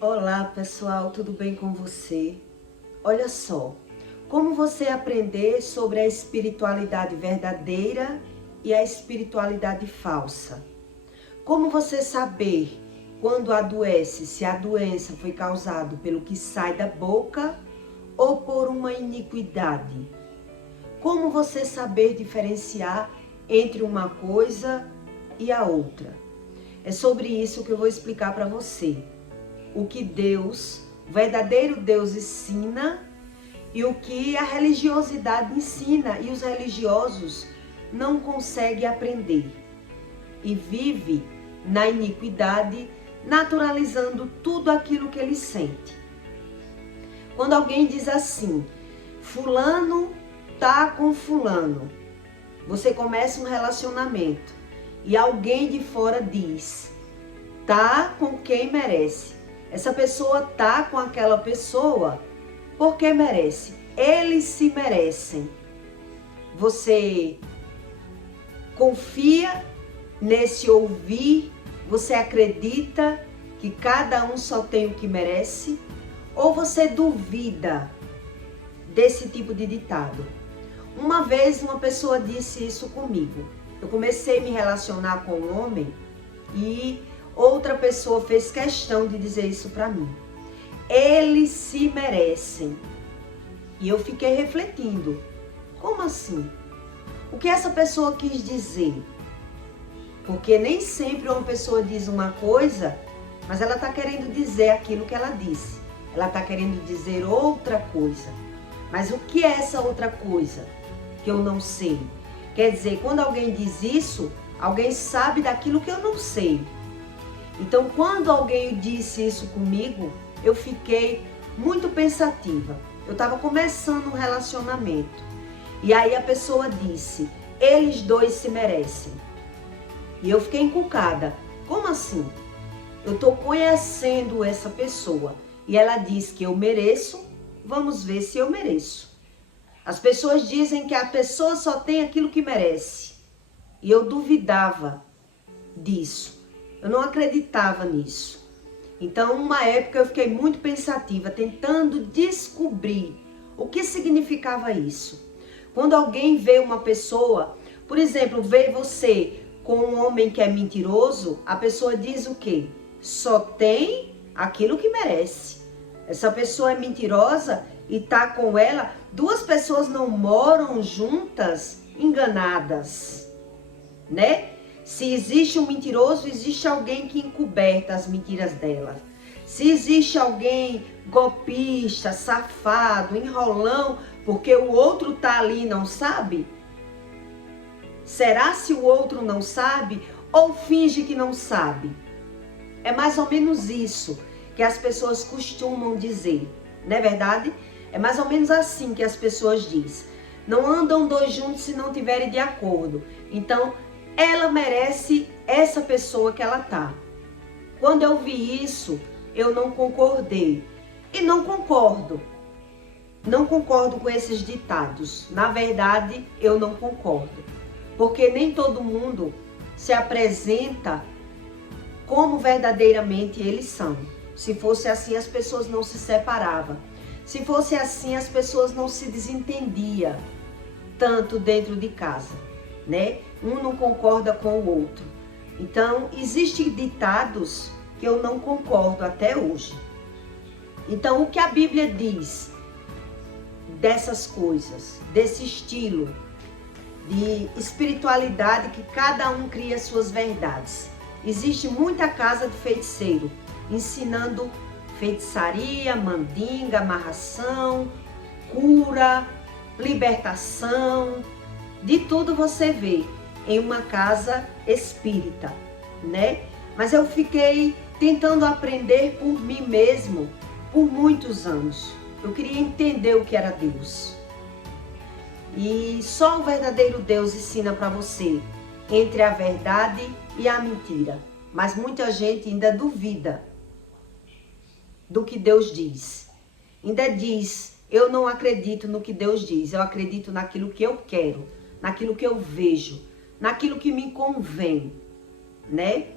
Olá pessoal, tudo bem com você? Olha só, como você aprender sobre a espiritualidade verdadeira e a espiritualidade falsa? Como você saber quando adoece, se a doença foi causada pelo que sai da boca ou por uma iniquidade? Como você saber diferenciar entre uma coisa e a outra? É sobre isso que eu vou explicar para você. O que Deus, o verdadeiro Deus ensina e o que a religiosidade ensina e os religiosos não conseguem aprender. E vive na iniquidade, naturalizando tudo aquilo que ele sente. Quando alguém diz assim, fulano tá com fulano, você começa um relacionamento e alguém de fora diz, tá com quem merece. Essa pessoa tá com aquela pessoa porque merece. Eles se merecem. Você confia nesse ouvir? Você acredita que cada um só tem o que merece? Ou você duvida desse tipo de ditado? Uma vez uma pessoa disse isso comigo. Eu comecei a me relacionar com um homem e outra pessoa fez questão de dizer isso para mim. Eles se merecem. E eu fiquei refletindo. Como assim? O que essa pessoa quis dizer? Porque nem sempre uma pessoa diz uma coisa, mas ela está querendo dizer aquilo que ela disse. Ela está querendo dizer outra coisa. Mas o que é essa outra coisa que eu não sei? Quer dizer, quando alguém diz isso, alguém sabe daquilo que eu não sei. Então, quando alguém disse isso comigo, eu fiquei muito pensativa. Eu estava começando um relacionamento. E aí a pessoa disse, eles dois se merecem. E eu fiquei encucada. Como assim? Eu estou conhecendo essa pessoa. E ela diz que eu mereço, vamos ver se eu mereço. As pessoas dizem que a pessoa só tem aquilo que merece. E eu duvidava disso. Eu não acreditava nisso. Então, uma época eu fiquei muito pensativa, tentando descobrir o que significava isso. Quando alguém vê uma pessoa, por exemplo, vê você com um homem que é mentiroso, a pessoa diz o quê? Só tem aquilo que merece. Essa pessoa é mentirosa e tá com ela. Duas pessoas não moram juntas enganadas, né? Se existe um mentiroso, existe alguém que encoberta as mentiras dela. Se existe alguém golpista, safado, enrolão, porque o outro tá ali e não sabe? Será se o outro não sabe ou finge que não sabe? É mais ou menos isso que as pessoas costumam dizer, não é verdade? É mais ou menos assim que as pessoas dizem. Não andam dois juntos se não tiverem de acordo. Então, ela merece essa pessoa que ela tá. Quando eu vi isso, eu não concordei. E não concordo. Não concordo com esses ditados. Na verdade, eu não concordo. Porque nem todo mundo se apresenta como verdadeiramente eles são. Se fosse assim, as pessoas não se separavam. Se fosse assim, as pessoas não se desentendiam tanto dentro de casa, né? Um não concorda com o outro. Então, existem ditados que eu não concordo até hoje. Então, o que a Bíblia diz dessas coisas, desse estilo de espiritualidade que cada um cria suas verdades? Existe muita casa de feiticeiro ensinando feitiçaria, mandinga, amarração, cura, libertação, de tudo você vê em uma casa espírita, né? Mas eu fiquei tentando aprender por mim mesmo por muitos anos. Eu queria entender o que era Deus. E só o verdadeiro Deus ensina para você entre a verdade e a mentira. Mas muita gente ainda duvida do que Deus diz. Ainda diz, eu não acredito no que Deus diz, eu acredito naquilo que eu quero, naquilo que eu vejo, naquilo que me convém, né?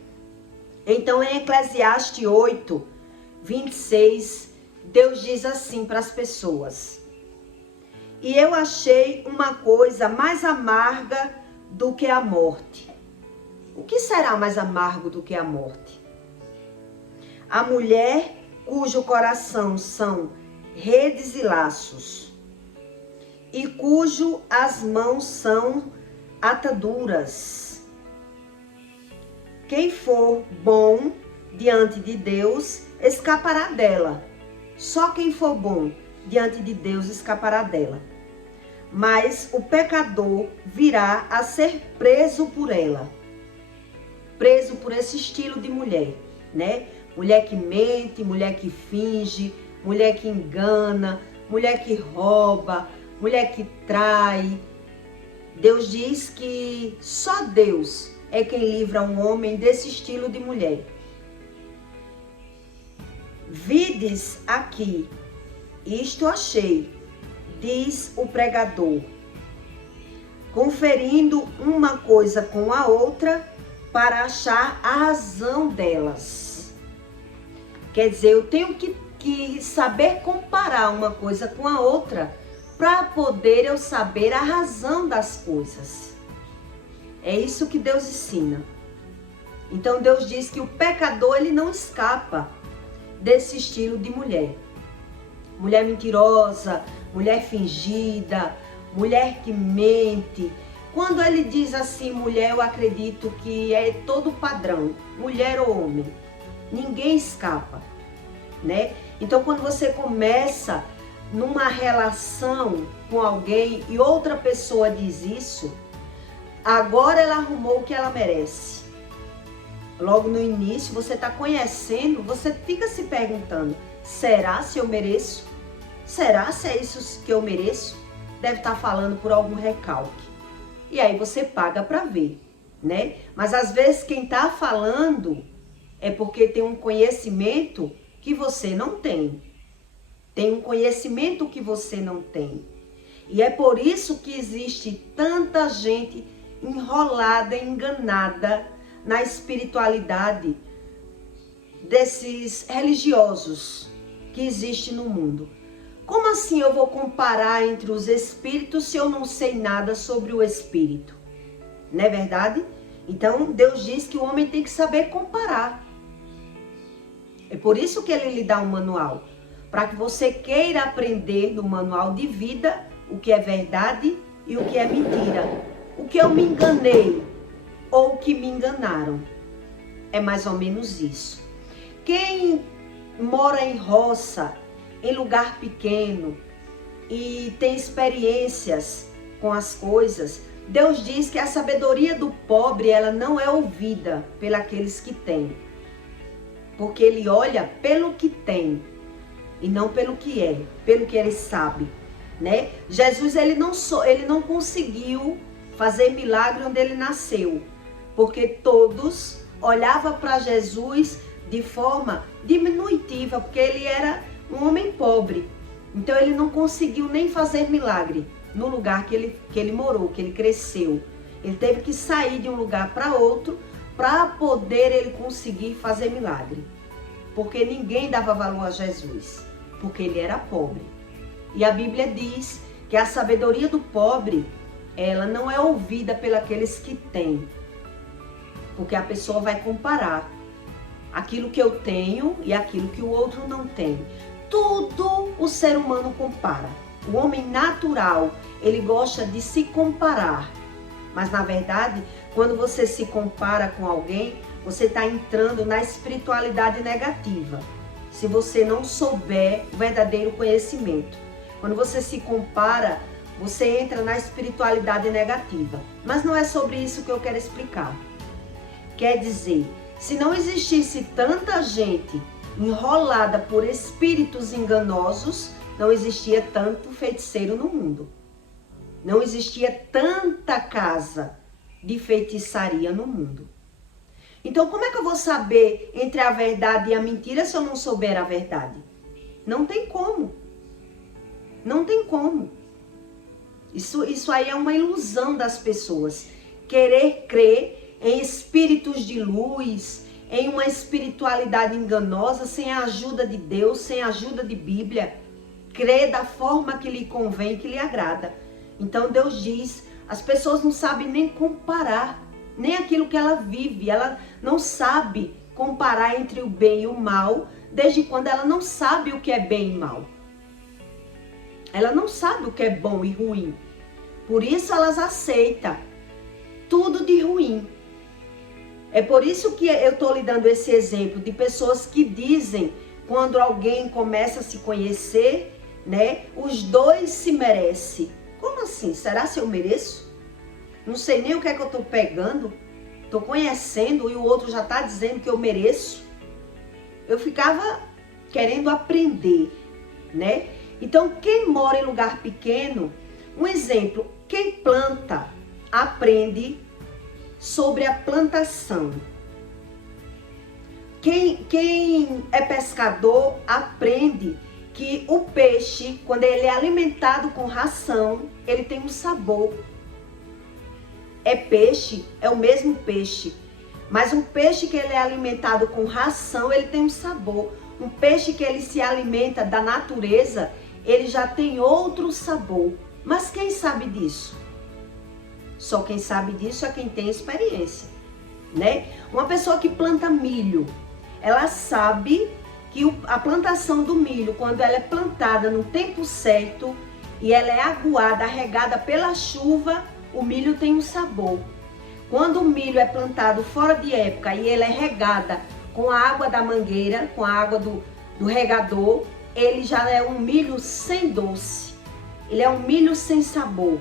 Então, em Eclesiastes 8, 26, Deus diz assim para as pessoas: e eu achei uma coisa mais amarga do que a morte. O que será mais amargo do que a morte? A mulher cujo coração são redes e laços, e cujo as mãos são ataduras. Quem for bom diante de Deus escapará dela. Só quem for bom diante de Deus escapará dela. Mas o pecador virá a ser preso por ela. Preso por esse estilo de mulher, né? Mulher que mente, mulher que finge, mulher que engana, mulher que rouba, mulher que trai. Deus diz que só Deus é quem livra um homem desse estilo de mulher. Vides aqui, isto achei, diz o pregador, conferindo uma coisa com a outra para achar a razão delas. Quer dizer, eu tenho que saber comparar uma coisa com a outra para poder eu saber a razão das coisas. É isso que Deus ensina. Então Deus diz que o pecador ele não escapa desse estilo de mulher. Mulher mentirosa, mulher fingida, mulher que mente. Quando ele diz assim, mulher, eu acredito que é todo padrão, mulher ou homem. Ninguém escapa, né? Então quando você começa numa relação com alguém e outra pessoa diz isso, agora ela arrumou o que ela merece. Logo no início, você está conhecendo, você fica se perguntando, será se eu mereço? Será se é isso que eu mereço? Deve estar falando por algum recalque. E aí você paga para ver, né? Mas às vezes quem está falando é porque tem um conhecimento que você não tem. Tem um conhecimento que você não tem. E é por isso que existe tanta gente enrolada, enganada na espiritualidade desses religiosos que existem no mundo. Como assim eu vou comparar entre os espíritos se eu não sei nada sobre o espírito? Não é verdade? Então Deus diz que o homem tem que saber comparar. É por isso que ele lhe dá um manual, para que você queira aprender no manual de vida o que é verdade e o que é mentira. O que eu me enganei ou o que me enganaram. É mais ou menos isso. Quem mora em roça, em lugar pequeno e tem experiências com as coisas, Deus diz que a sabedoria do pobre ela não é ouvida pelos que têm. Porque ele olha pelo que tem e não pelo que é, pelo que ele sabe, né? Jesus ele não conseguiu fazer milagre onde ele nasceu, porque todos olhavam para Jesus de forma diminutiva, porque ele era um homem pobre. Então ele não conseguiu nem fazer milagre no lugar que ele morou, que ele cresceu. Ele teve que sair de um lugar para outro para poder ele conseguir fazer milagre. Porque ninguém dava valor a Jesus, porque ele era pobre. E a Bíblia diz que a sabedoria do pobre, ela não é ouvida pelos que têm. Porque a pessoa vai comparar aquilo que eu tenho e aquilo que o outro não tem. Tudo o ser humano compara. O homem natural, ele gosta de se comparar. Mas na verdade, quando você se compara com alguém, você está entrando na espiritualidade negativa. Se você não souber o verdadeiro conhecimento. Quando você se compara, você entra na espiritualidade negativa. Mas não é sobre isso que eu quero explicar. Quer dizer, se não existisse tanta gente enrolada por espíritos enganosos, não existia tanto feiticeiro no mundo. Não existia tanta casa de feitiçaria no mundo. Então, como é que eu vou saber entre a verdade e a mentira se eu não souber a verdade? Não tem como. Não tem como. Isso aí é uma ilusão das pessoas. Querer crer em espíritos de luz, em uma espiritualidade enganosa, sem a ajuda de Deus, sem a ajuda de Bíblia, crê da forma que lhe convém, que lhe agrada. Então Deus diz, as pessoas não sabem nem comparar, nem aquilo que ela vive, ela não sabe comparar entre o bem e o mal, desde quando ela não sabe o que é bem e mal. Ela não sabe o que é bom e ruim. Por isso elas aceitam tudo de ruim. É por isso que eu estou lhe dando esse exemplo de pessoas que dizem, quando alguém começa a se conhecer, né, os dois se merecem. Como assim? Será que eu mereço? Não sei nem o que é que eu estou pegando. Estou conhecendo e o outro já está dizendo que eu mereço. Eu ficava querendo aprender, né? Então, quem mora em lugar pequeno, um exemplo, quem planta aprende sobre a plantação. Quem é pescador aprende que o peixe, quando ele é alimentado com ração, ele tem um sabor. É peixe, é o mesmo peixe. Mas um peixe que ele é alimentado com ração, ele tem um sabor. Um peixe que ele se alimenta da natureza, ele já tem outro sabor. Mas quem sabe disso? Só quem sabe disso é quem tem experiência, né? Uma pessoa que planta milho, ela sabe que a plantação do milho, quando ela é plantada no tempo certo e ela é aguada, regada pela chuva, o milho tem um sabor. Quando o milho é plantado fora de época e ele é regada com a água da mangueira, com a água do regador, ele já é um milho sem doce. Ele é um milho sem sabor.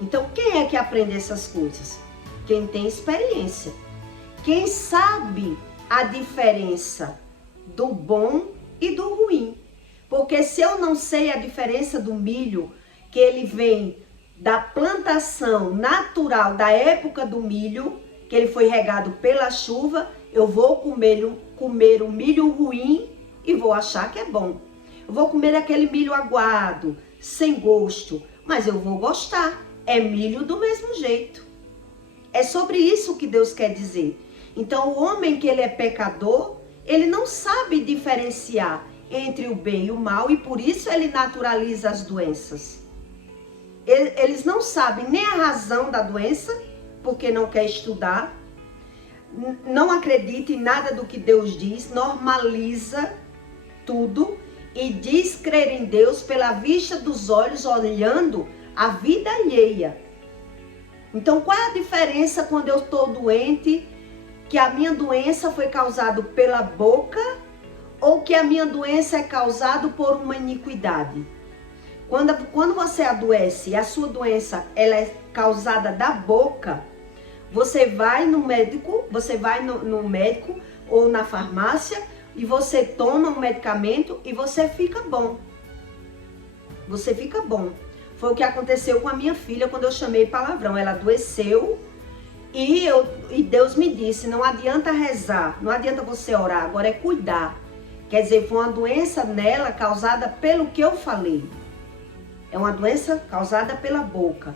Então, quem é que aprende essas coisas? Quem tem experiência. Quem sabe a diferença do bom e do ruim. Porque se eu não sei a diferença do milho, que ele vem da plantação natural da época do milho, que ele foi regado pela chuva, eu vou comer o milho ruim e vou achar que é bom. Eu vou comer aquele milho aguado, sem gosto, mas eu vou gostar. É milho do mesmo jeito. É sobre isso que Deus quer dizer. Então, o homem que ele é pecador, ele não sabe diferenciar entre o bem e o mal e por isso ele naturaliza as doenças. Eles não sabem nem a razão da doença, porque não quer estudar, não acredita em nada do que Deus diz, normaliza tudo e diz crer em Deus pela vista dos olhos, olhando a vida alheia. Então, qual é a diferença quando eu estou doente, que a minha doença foi causada pela boca ou que a minha doença é causada por uma iniquidade? Quando você adoece e a sua doença ela é causada da boca, você vai no médico, no médico ou na farmácia e você toma um medicamento e você fica bom. Você fica bom. Foi o que aconteceu com a minha filha quando eu chamei palavrão. Ela adoeceu e Deus me disse, não adianta rezar, não adianta você orar, agora é cuidar. Quer dizer, foi uma doença nela causada pelo que eu falei. É uma doença causada pela boca.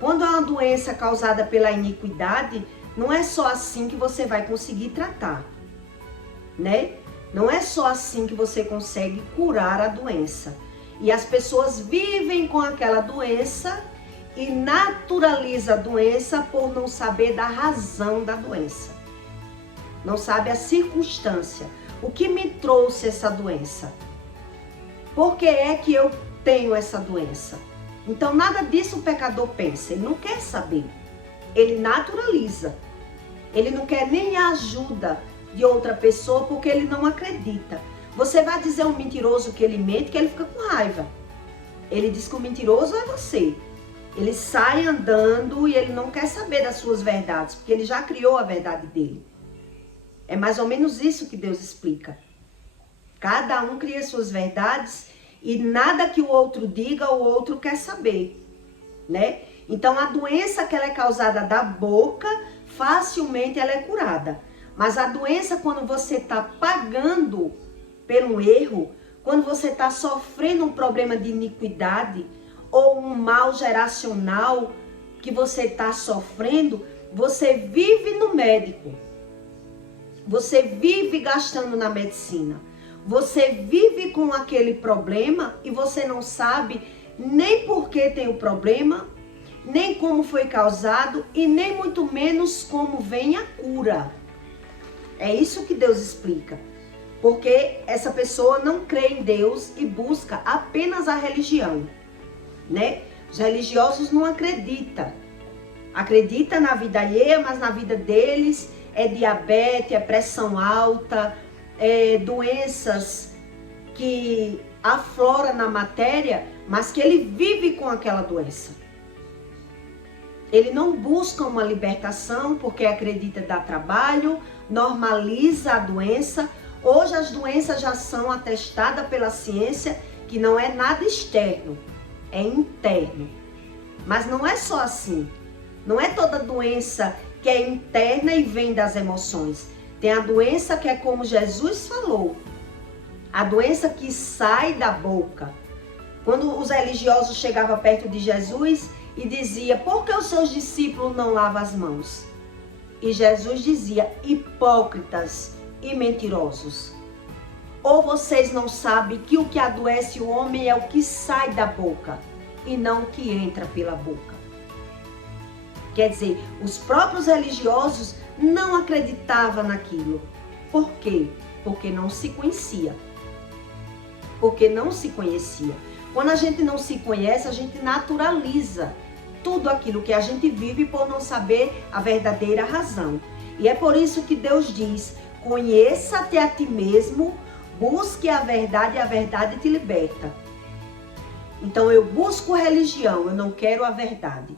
Quando é uma doença causada pela iniquidade, não é só assim que você vai conseguir tratar, né? Não é só assim que você consegue curar a doença. E as pessoas vivem com aquela doença e naturaliza a doença por não saber da razão da doença. Não sabe a circunstância. O que me trouxe essa doença? Por que é que eu tenho essa doença? Então nada disso o pecador pensa, ele não quer saber. Ele naturaliza. Ele não quer nem a ajuda de outra pessoa porque ele não acredita. Você vai dizer um mentiroso que ele mente, que ele fica com raiva. Ele diz que o mentiroso é você. Ele sai andando e ele não quer saber das suas verdades, porque ele já criou a verdade dele. É mais ou menos isso que Deus explica. Cada um cria suas verdades e nada que o outro diga, o outro quer saber, né? Então, a doença que ela é causada da boca, facilmente ela é curada. Mas a doença, quando você está pagando pelo erro, quando você está sofrendo um problema de iniquidade ou um mal geracional que você está sofrendo, você vive no médico. Você vive gastando na medicina. Você vive com aquele problema e você não sabe nem por que tem o problema, nem como foi causado e nem muito menos como vem a cura. É isso que Deus explica. Porque essa pessoa não crê em Deus e busca apenas a religião, né? Os religiosos não acreditam. Acredita na vida alheia, mas na vida deles é diabetes, é pressão alta, é doenças que afloram na matéria, mas que ele vive com aquela doença. Ele não busca uma libertação porque acredita dar trabalho, normaliza a doença. Hoje as doenças já são atestadas pela ciência que não é nada externo, é interno. Mas não é só assim. Não é toda doença que é interna e vem das emoções. Tem a doença que é como Jesus falou, a doença que sai da boca. Quando os religiosos chegavam perto de Jesus e dizia: por que os seus discípulos não lavam as mãos? E Jesus dizia: hipócritas e mentirosos. Ou vocês não sabem que o que adoece o homem é o que sai da boca e não o que entra pela boca? Quer dizer, os próprios religiosos não acreditavam naquilo. Por quê? Porque não se conhecia. Porque não se conhecia. Quando a gente não se conhece, a gente naturaliza tudo aquilo que a gente vive por não saber a verdadeira razão. E é por isso que Deus diz: conheça-te a ti mesmo, busque a verdade e a verdade te liberta. Então eu busco religião, eu não quero a verdade.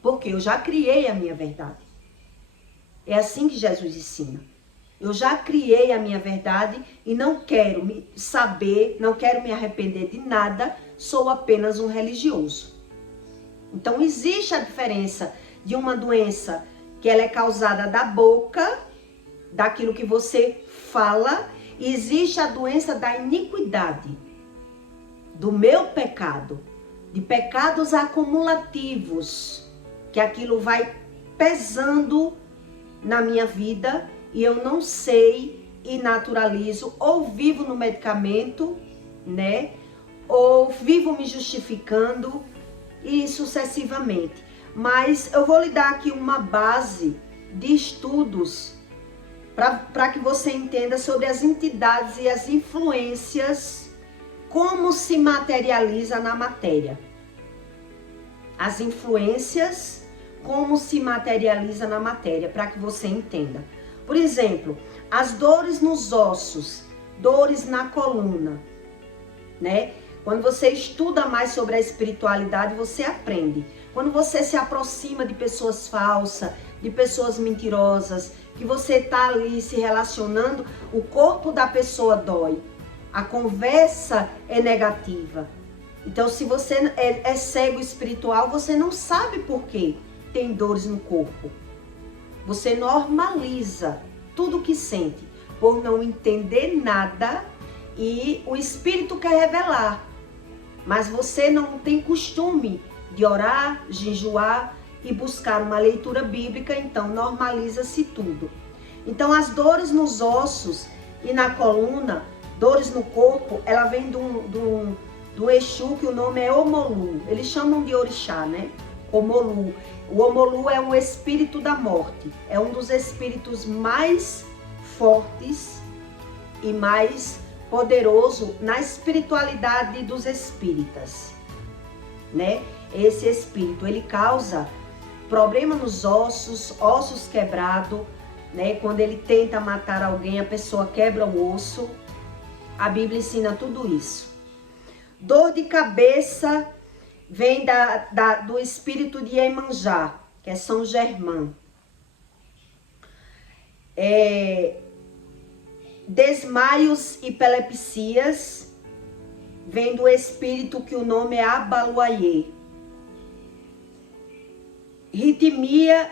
Porque eu já criei a minha verdade. É assim que Jesus ensina. Eu já criei a minha verdade e não quero me saber, não quero me arrepender de nada, sou apenas um religioso. Então existe a diferença de uma doença que ela é causada da boca, daquilo que você fala, e existe a doença da iniquidade, do meu pecado, de pecados acumulativos, que aquilo vai pesando na minha vida e eu não sei e naturalizo, ou vivo no medicamento, né? Ou vivo me justificando e sucessivamente. Mas eu vou lhe dar aqui uma base de estudos para que você entenda sobre as entidades e as influências, como se materializa na matéria. As influências, como se materializa na matéria, para que você entenda. Por exemplo, as dores nos ossos, dores na coluna, né? Quando você estuda mais sobre a espiritualidade, você aprende. Quando você se aproxima de pessoas falsas, de pessoas mentirosas, que você está ali se relacionando, o corpo da pessoa dói. A conversa é negativa. Então, se você é cego espiritual, você não sabe por que tem dores no corpo. Você normaliza tudo que sente, por não entender nada, e o Espírito quer revelar. Mas você não tem costume de orar, jejuar e buscar uma leitura bíblica, então normaliza-se tudo. Então, as dores nos ossos e na coluna, dores no corpo, ela vem do Exu, que o nome é Omolu. Eles chamam de orixá, né? Omolu. O Omolu é um espírito da morte. É um dos espíritos mais fortes e mais poderoso na espiritualidade dos espíritas, né? Esse espírito, ele causa problema nos ossos, ossos quebrados, né? Quando ele tenta matar alguém, a pessoa quebra o osso. A Bíblia ensina tudo isso. Dor de cabeça vem do espírito de Iemanjá, que é São Germán. Desmaios e epilepsias vem do espírito que o nome é Abaluayê. Ritmia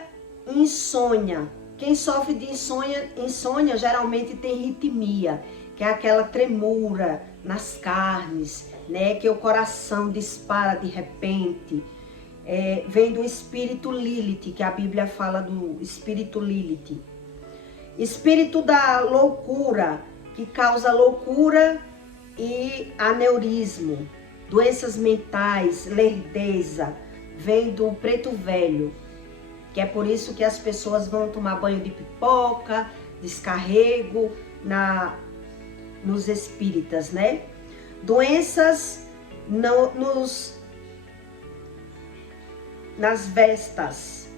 e insônia. Quem sofre de insônia geralmente tem ritmia, que é aquela tremura nas carnes, né? Que o coração dispara de repente. Vem do espírito Lilith, que a Bíblia fala do espírito Lilith. Espírito da loucura, que causa loucura e aneurismo. Doenças mentais, lerdeza, vem do preto velho, que é por isso que as pessoas vão tomar banho de pipoca, descarrego nos espíritas, né? Doenças nas vestas,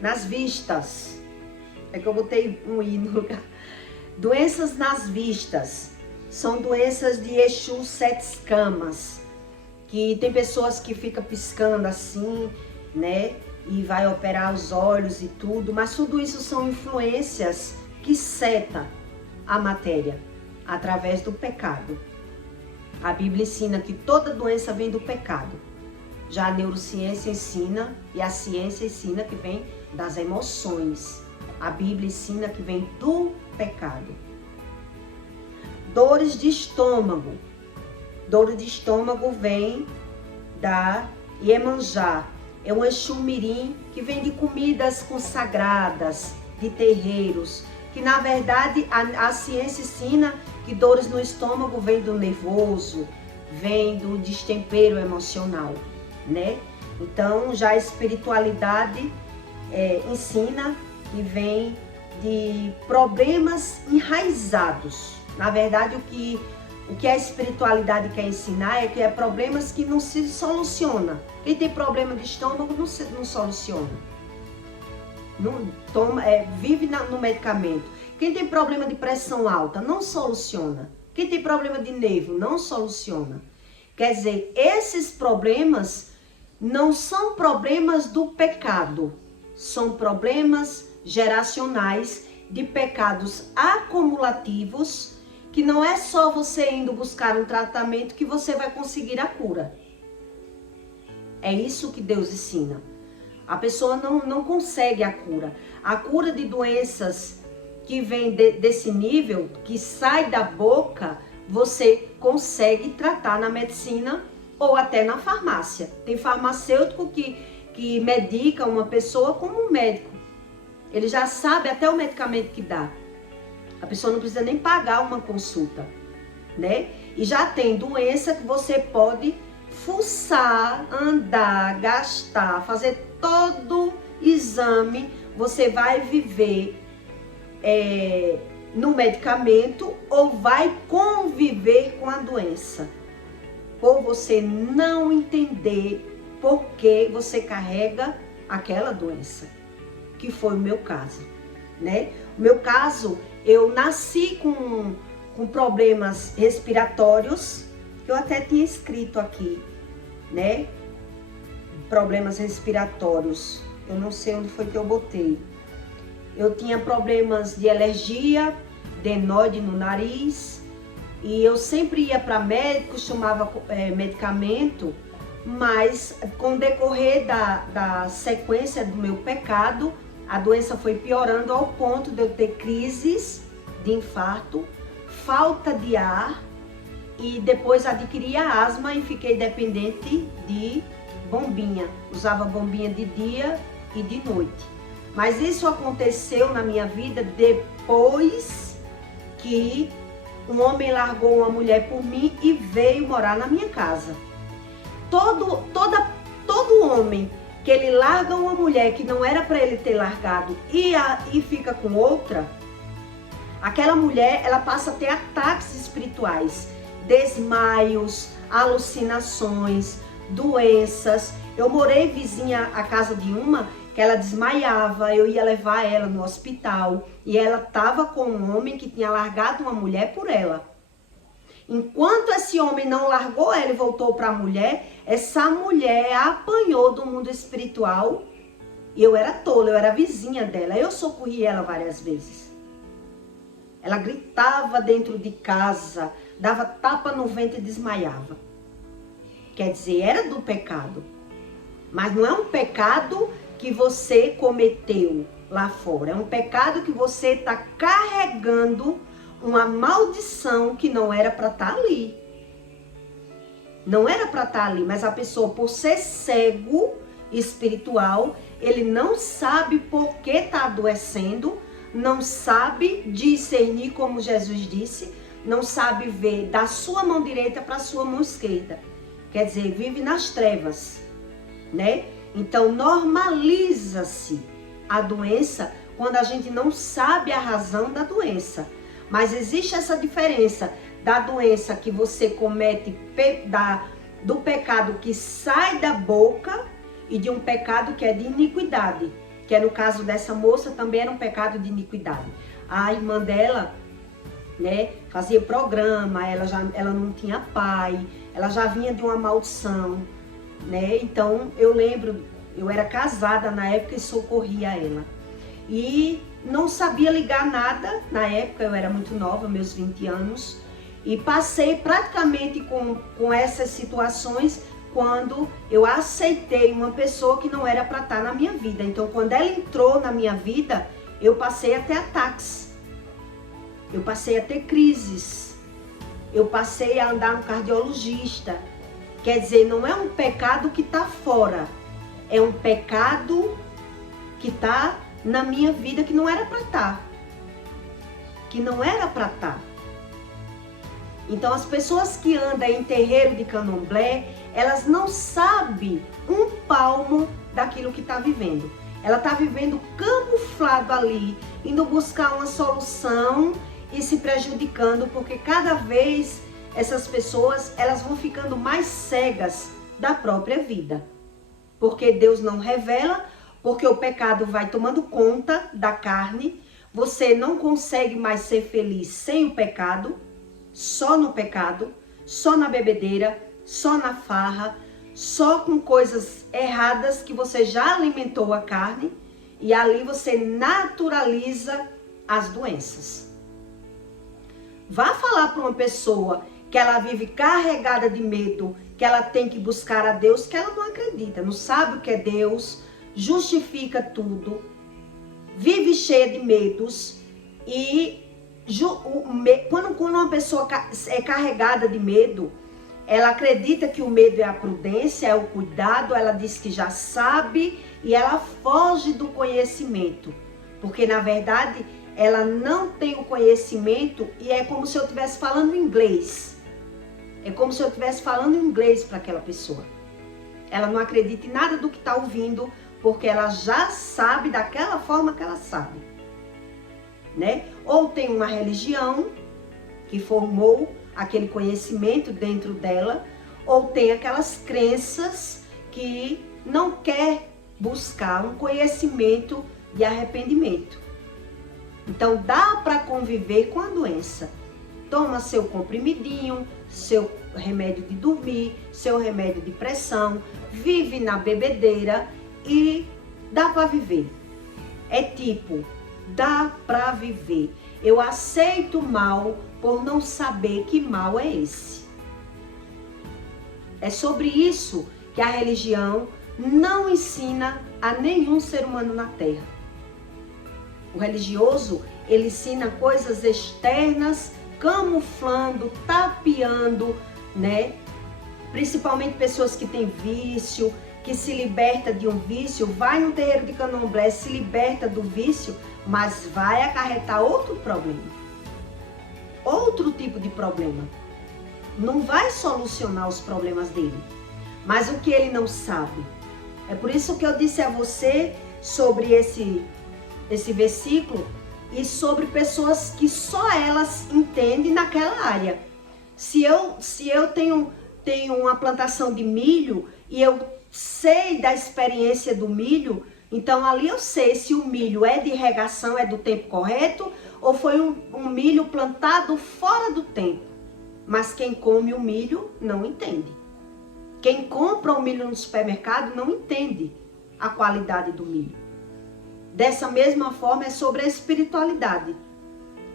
nas vistas. É que eu botei um i no lugar. Doenças nas vistas. São doenças de Exu Sete Escamas. Que tem pessoas que ficam piscando assim, né? E vai operar os olhos e tudo. Mas tudo isso são influências que seta a matéria através do pecado. A Bíblia ensina que toda doença vem do pecado. Já a neurociência ensina e a ciência ensina que vem das emoções. A Bíblia ensina que vem do pecado. Dores de estômago. Dor de estômago vem da Iemanjá. É um Exu Mirim que vem de comidas consagradas, de terreiros. Que na verdade a ciência ensina que dores no estômago vem do nervoso, vem do destempero emocional, né? Então já a espiritualidade ensina que vem de problemas enraizados. Na verdade, o que a espiritualidade quer ensinar é que é problemas que não se soluciona. Quem tem problema de estômago não soluciona. Não toma, vive no medicamento. Quem tem problema de pressão alta não soluciona. Quem tem problema de nervo não soluciona. Quer dizer, esses problemas não são problemas do pecado. São problemas geracionais de pecados acumulativos, que não é só você indo buscar um tratamento que você vai conseguir a cura. É isso que Deus ensina. A pessoa não consegue a cura. A cura de doenças que vem desse nível, que sai da boca, você consegue tratar na medicina ou até na farmácia. Tem farmacêutico que medica uma pessoa como um médico. Ele já sabe até o medicamento que dá. A pessoa não precisa nem pagar uma consulta, né? E já tem doença que você pode fuçar, andar, gastar, fazer todo exame. Você vai viver no medicamento ou vai conviver com a doença. Por você não entender por que você carrega aquela doença. Que foi o meu caso, né? O meu caso, eu nasci com problemas respiratórios, que eu até tinha escrito aqui, né? Problemas respiratórios, eu não sei onde foi que eu botei. Eu tinha problemas de alergia, adenoide no nariz, e eu sempre ia para médico, tomava medicamento, mas com o decorrer da sequência do meu pecado, a doença foi piorando ao ponto de eu ter crises de infarto, falta de ar e depois adquiri a asma e fiquei dependente de bombinha. Usava bombinha de dia e de noite. Mas isso aconteceu na minha vida depois que um homem largou uma mulher por mim e veio morar na minha casa. Todo homem que ele larga uma mulher que não era para ele ter largado e fica com outra, aquela mulher, ela passa a ter ataques espirituais, desmaios, alucinações, doenças. Eu morei vizinha à casa de uma que ela desmaiava, eu ia levar ela no hospital e ela estava com um homem que tinha largado uma mulher por ela. Enquanto esse homem não largou ela e voltou para a mulher, essa mulher apanhou do mundo espiritual e eu era tola, eu era vizinha dela, eu socorri ela várias vezes. Ela gritava dentro de casa, dava tapa no ventre e desmaiava. Quer dizer, era do pecado, mas não é um pecado que você cometeu lá fora, é um pecado que você está carregando uma maldição que não era para estar ali. Não era para estar ali, mas a pessoa, por ser cego espiritual, ele não sabe por que está adoecendo, não sabe discernir, como Jesus disse, não sabe ver da sua mão direita para a sua mão esquerda. Quer dizer, vive nas trevas, né? Então, normaliza-se a doença quando a gente não sabe a razão da doença. Mas existe essa diferença da doença que você comete, do pecado que sai da boca e de um pecado que é de iniquidade. Que é no caso dessa moça, também era um pecado de iniquidade. A irmã dela, né, fazia programa, ela não tinha pai, ela já vinha de uma maldição, né? Então eu lembro, eu era casada na época e socorria ela. E não sabia ligar nada, na época eu era muito nova, meus 20 anos, e passei praticamente com essas situações quando eu aceitei uma pessoa que não era para estar na minha vida. Então, quando ela entrou na minha vida, eu passei a ter ataques, eu passei a ter crises, eu passei a andar no cardiologista. Quer dizer, não é um pecado que está fora, é um pecado que está na minha vida que não era para estar, que não era para estar. Então, as pessoas que andam em terreiro de candomblé, elas não sabem um palmo daquilo que está vivendo. Ela está vivendo camuflado ali, indo buscar uma solução e se prejudicando, porque cada vez essas pessoas, elas vão ficando mais cegas da própria vida. Porque Deus não revela, porque o pecado vai tomando conta da carne, você não consegue mais ser feliz sem o pecado, só no pecado, só na bebedeira, só na farra, só com coisas erradas que você já alimentou a carne, e ali você naturaliza as doenças. Vá falar para uma pessoa que ela vive carregada de medo, que ela tem que buscar a Deus, que ela não acredita, não sabe o que é Deus, justifica tudo, vive cheia de medos. E quando uma pessoa é carregada de medo, ela acredita que o medo é a prudência, é o cuidado, ela diz que já sabe e ela foge do conhecimento. Porque na verdade ela não tem o conhecimento e é como se eu estivesse falando inglês. É como se eu estivesse falando inglês para aquela pessoa. Ela não acredita em nada do que está ouvindo, porque ela já sabe daquela forma que ela sabe, né? Ou tem uma religião que formou aquele conhecimento dentro dela, ou tem aquelas crenças que não quer buscar um conhecimento de arrependimento. Então dá para conviver com a doença. Toma seu comprimidinho, seu remédio de dormir, seu remédio de pressão, vive na bebedeira e dá para viver. É tipo, dá para viver. Eu aceito o mal por não saber que mal é esse. É sobre isso que a religião não ensina a nenhum ser humano na Terra. O religioso, ele ensina coisas externas, camuflando, tapeando, né? Principalmente pessoas que têm vício, que se liberta de um vício, vai no terreiro de candomblé, se liberta do vício, mas vai acarretar outro problema. Outro tipo de problema. Não vai solucionar os problemas dele, mas o que ele não sabe. É por isso que eu disse a você sobre esse versículo e sobre pessoas que só elas entendem naquela área. Se eu tenho uma plantação de milho e eu sei da experiência do milho, então ali eu sei se o milho é de irrigação, é do tempo correto, ou foi um milho plantado fora do tempo. Mas quem come o milho não entende. Quem compra o milho no supermercado não entende a qualidade do milho. Dessa mesma forma é sobre a espiritualidade.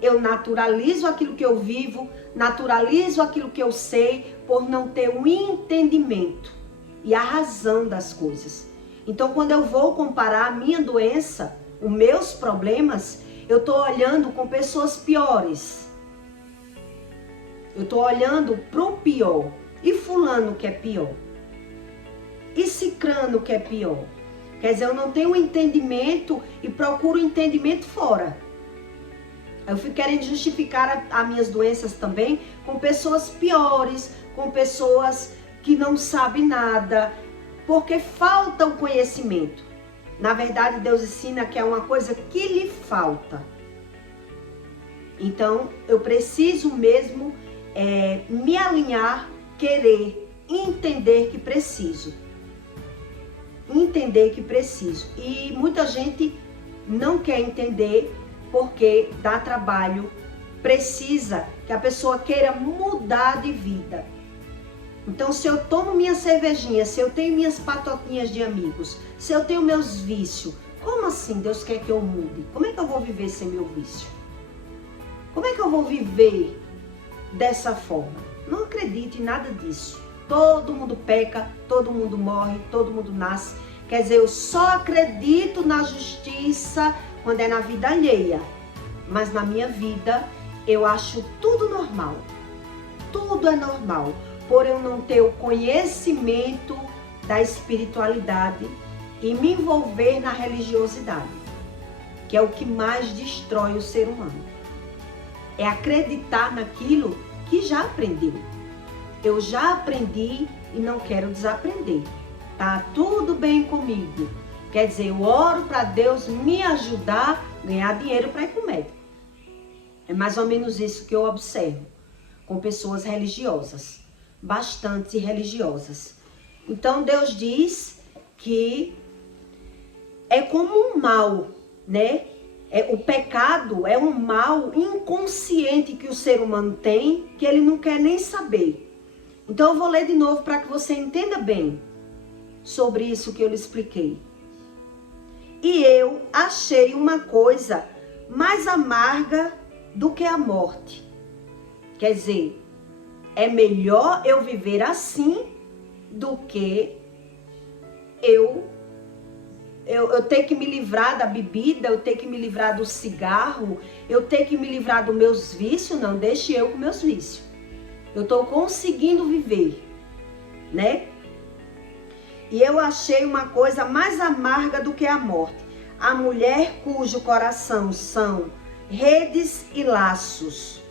Eu naturalizo aquilo que eu vivo, naturalizo aquilo que eu sei, por não ter o entendimento e a razão das coisas. Então, quando eu vou comparar a minha doença, os meus problemas, eu estou olhando com pessoas piores. Eu estou olhando para o pior. E fulano que é pior? E cicrano que é pior? Quer dizer, eu não tenho entendimento e procuro entendimento fora. Eu fico querendo justificar as minhas doenças também com pessoas piores, com pessoas que não sabem nada, porque falta o conhecimento. Na verdade, Deus ensina que é uma coisa que lhe falta. Então, eu preciso mesmo me alinhar, querer, entender que preciso. Entender que preciso. E muita gente não quer entender porque dá trabalho, precisa que a pessoa queira mudar de vida. Então, se eu tomo minha cervejinha, se eu tenho minhas patotinhas de amigos, se eu tenho meus vícios, como assim Deus quer que eu mude? Como é que eu vou viver sem meu vício? Como é que eu vou viver dessa forma? Não acredite em nada disso. Todo mundo peca, todo mundo morre, todo mundo nasce. Quer dizer, eu só acredito na justiça quando é na vida alheia. Mas na minha vida, eu acho tudo normal. Tudo é normal. Por eu não ter o conhecimento da espiritualidade e me envolver na religiosidade, que é o que mais destrói o ser humano. É acreditar naquilo que já aprendeu. Eu já aprendi e não quero desaprender. Tá tudo bem comigo. Quer dizer, eu oro para Deus me ajudar a ganhar dinheiro para ir para o médico. É mais ou menos isso que eu observo com pessoas religiosas, bastante religiosas. Então Deus diz que é como um mal, né? O pecado é um mal inconsciente que o ser humano tem, que ele não quer nem saber. Então eu vou ler de novo para que você entenda bem sobre isso que eu lhe expliquei. E eu achei uma coisa mais amarga do que a morte. Quer dizer, é melhor eu viver assim do que eu ter que me livrar da bebida, eu ter que me livrar do cigarro, eu ter que me livrar dos meus vícios. Não, deixe eu com meus vícios. Eu estou conseguindo viver, né? E eu achei uma coisa mais amarga do que a morte. A mulher cujo coração são redes e laços,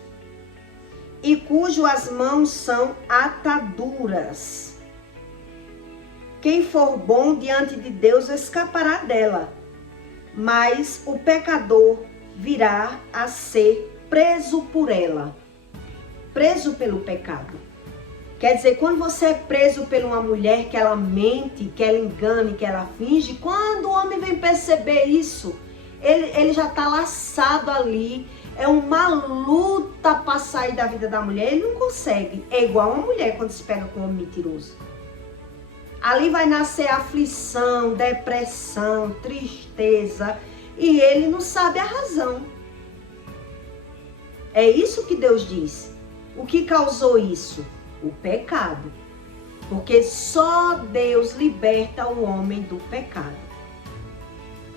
e cujas mãos são ataduras. Quem for bom diante de Deus escapará dela, mas o pecador virá a ser preso por ela. Preso pelo pecado. Quer dizer, quando você é preso por uma mulher que ela mente, que ela engana, que ela finge, quando o homem vem perceber isso, ele já está laçado ali. É uma luta para sair da vida da mulher, ele não consegue. É igual uma mulher quando se pega com um homem mentiroso. Ali vai nascer aflição, depressão, tristeza, e ele não sabe a razão. É isso que Deus diz. O que causou isso? O pecado. Porque só Deus liberta o homem do pecado.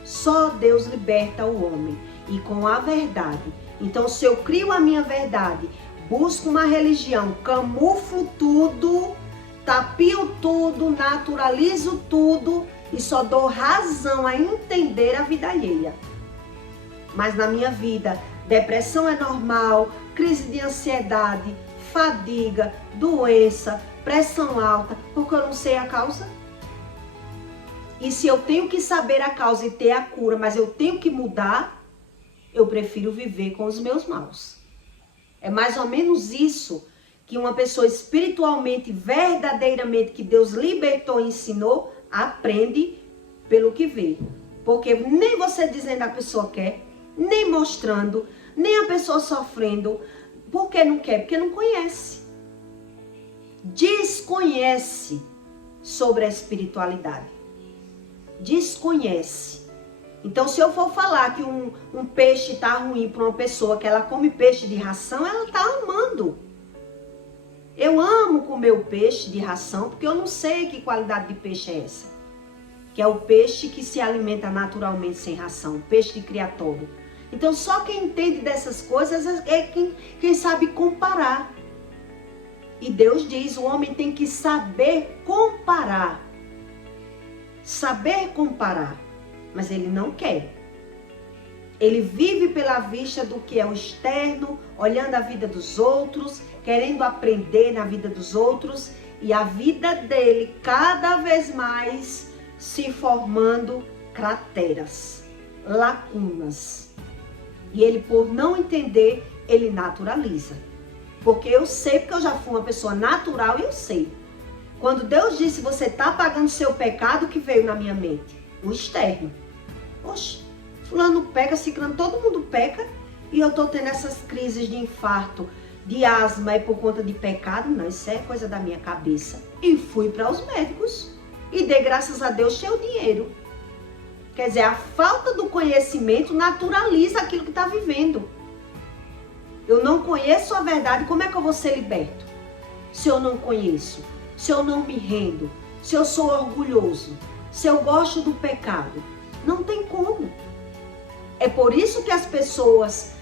Só Deus liberta o homem. E com a verdade. Então, se eu crio a minha verdade, busco uma religião, camuflo tudo, tapio tudo, naturalizo tudo e só dou razão a entender a vida alheia. Mas na minha vida, depressão é normal, crise de ansiedade, fadiga, doença, pressão alta, porque eu não sei a causa. E se eu tenho que saber a causa e ter a cura, mas eu tenho que mudar, eu prefiro viver com os meus maus. É mais ou menos isso que uma pessoa espiritualmente, verdadeiramente, que Deus libertou e ensinou, aprende pelo que vê. Porque nem você dizendo a pessoa quer, nem mostrando, nem a pessoa sofrendo. Por que não quer? Porque não conhece. Desconhece sobre a espiritualidade. Desconhece. Então, se eu for falar que um peixe está ruim para uma pessoa que ela come peixe de ração, ela está amando. Eu amo comer o peixe de ração porque eu não sei que qualidade de peixe é essa. Que é o peixe que se alimenta naturalmente sem ração, peixe de criatório. Então, só quem entende dessas coisas é quem sabe comparar. E Deus diz, o homem tem que saber comparar. Saber comparar. Mas ele não quer. Ele vive pela vista do que é o externo, olhando a vida dos outros, querendo aprender na vida dos outros, e a vida dele cada vez mais se formando crateras, lacunas. E ele, por não entender, ele naturaliza. Porque eu sei, porque eu já fui uma pessoa natural e eu sei. Quando Deus disse, você está pagando seu pecado, o que veio na minha mente? O externo. Oxe, fulano peca, ciclano, todo mundo peca, e eu tô tendo essas crises de infarto, de asma, é por conta de pecado? Não, isso é coisa da minha cabeça. E fui para os médicos e dei graças a Deus cheio dinheiro. Quer dizer, a falta do conhecimento naturaliza aquilo que está vivendo. Eu não conheço a verdade, como é que eu vou ser liberto? Se eu não conheço, se eu não me rendo, se eu sou orgulhoso, se eu gosto do pecado, não tem como. É por isso que as pessoas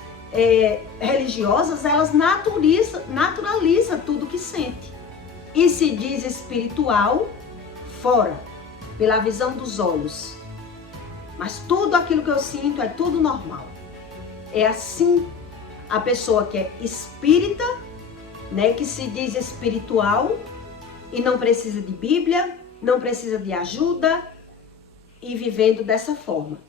religiosas, elas naturalizam tudo que sente. E se diz espiritual, fora, pela visão dos olhos. Mas tudo aquilo que eu sinto é tudo normal. É assim a pessoa que é espírita, né, que se diz espiritual e não precisa de Bíblia, não precisa de ajuda e vivendo dessa forma.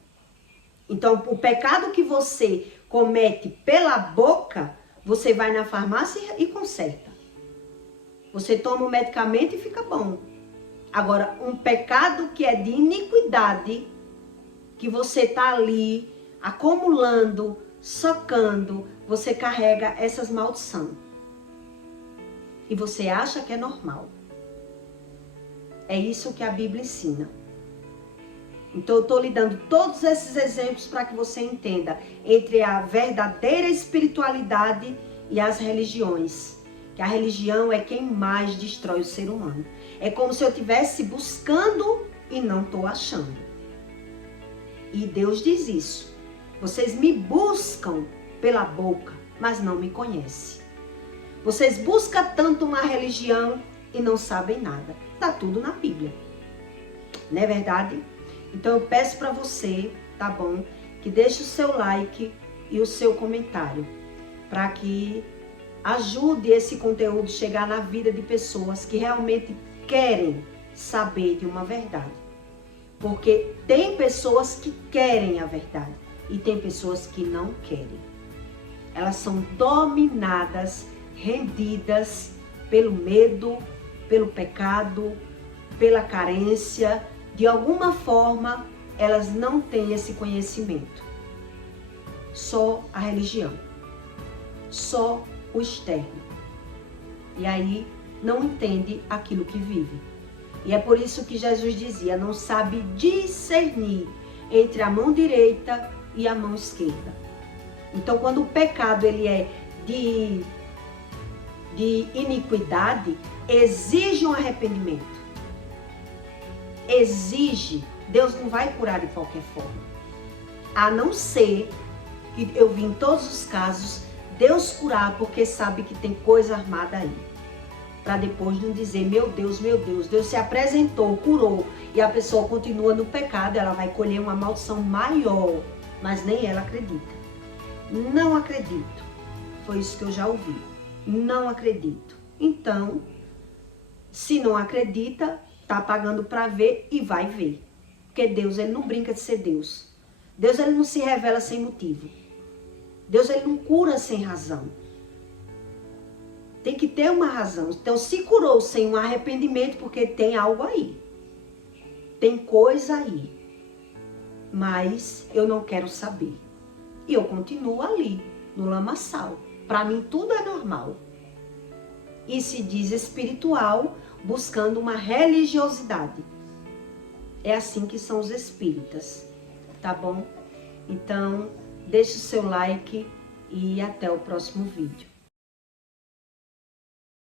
Então, o pecado que você comete pela boca, você vai na farmácia e conserta. Você toma um medicamento e fica bom. Agora, um pecado que é de iniquidade, que você tá ali acumulando, socando, você carrega essas maldições. E você acha que é normal. É isso que a Bíblia ensina. Então eu estou lhe dando todos esses exemplos para que você entenda entre a verdadeira espiritualidade e as religiões. Que a religião é quem mais destrói o ser humano. É como se eu estivesse buscando e não estou achando. E Deus diz isso. Vocês me buscam pela boca, mas não me conhecem. Vocês buscam tanto uma religião e não sabem nada. Está tudo na Bíblia. Não é verdade? Então eu peço para você, tá bom? Que deixe o seu like e o seu comentário. Para que ajude esse conteúdo a chegar na vida de pessoas que realmente querem saber de uma verdade. Porque tem pessoas que querem a verdade e tem pessoas que não querem. Elas são dominadas, rendidas pelo medo, pelo pecado, pela carência. De alguma forma, elas não têm esse conhecimento. Só a religião. Só o externo. E aí, não entende aquilo que vive. E é por isso que Jesus dizia, não sabe discernir entre a mão direita e a mão esquerda. Então, quando o pecado ele é de iniquidade, exige um arrependimento. Exige. Deus não vai curar de qualquer forma. A não ser que eu vi em todos os casos, Deus curar porque sabe que tem coisa armada aí. Para depois não dizer, meu Deus, Deus se apresentou, curou, e a pessoa continua no pecado, ela vai colher uma maldição maior, mas nem ela acredita. Não acredito. Foi isso que eu já ouvi. Não acredito. Então, se não acredita, tá pagando para ver e vai ver. Porque Deus, ele não brinca de ser Deus. Deus, ele não se revela sem motivo. Deus, ele não cura sem razão. Tem que ter uma razão. Então, se curou sem um arrependimento, porque tem algo aí. Tem coisa aí. Mas eu não quero saber. E eu continuo ali, no lamaçal. Para mim, tudo é normal. E se diz espiritual, buscando uma religiosidade. É assim que são os espíritas. Tá bom? Então, deixe o seu like e até o próximo vídeo.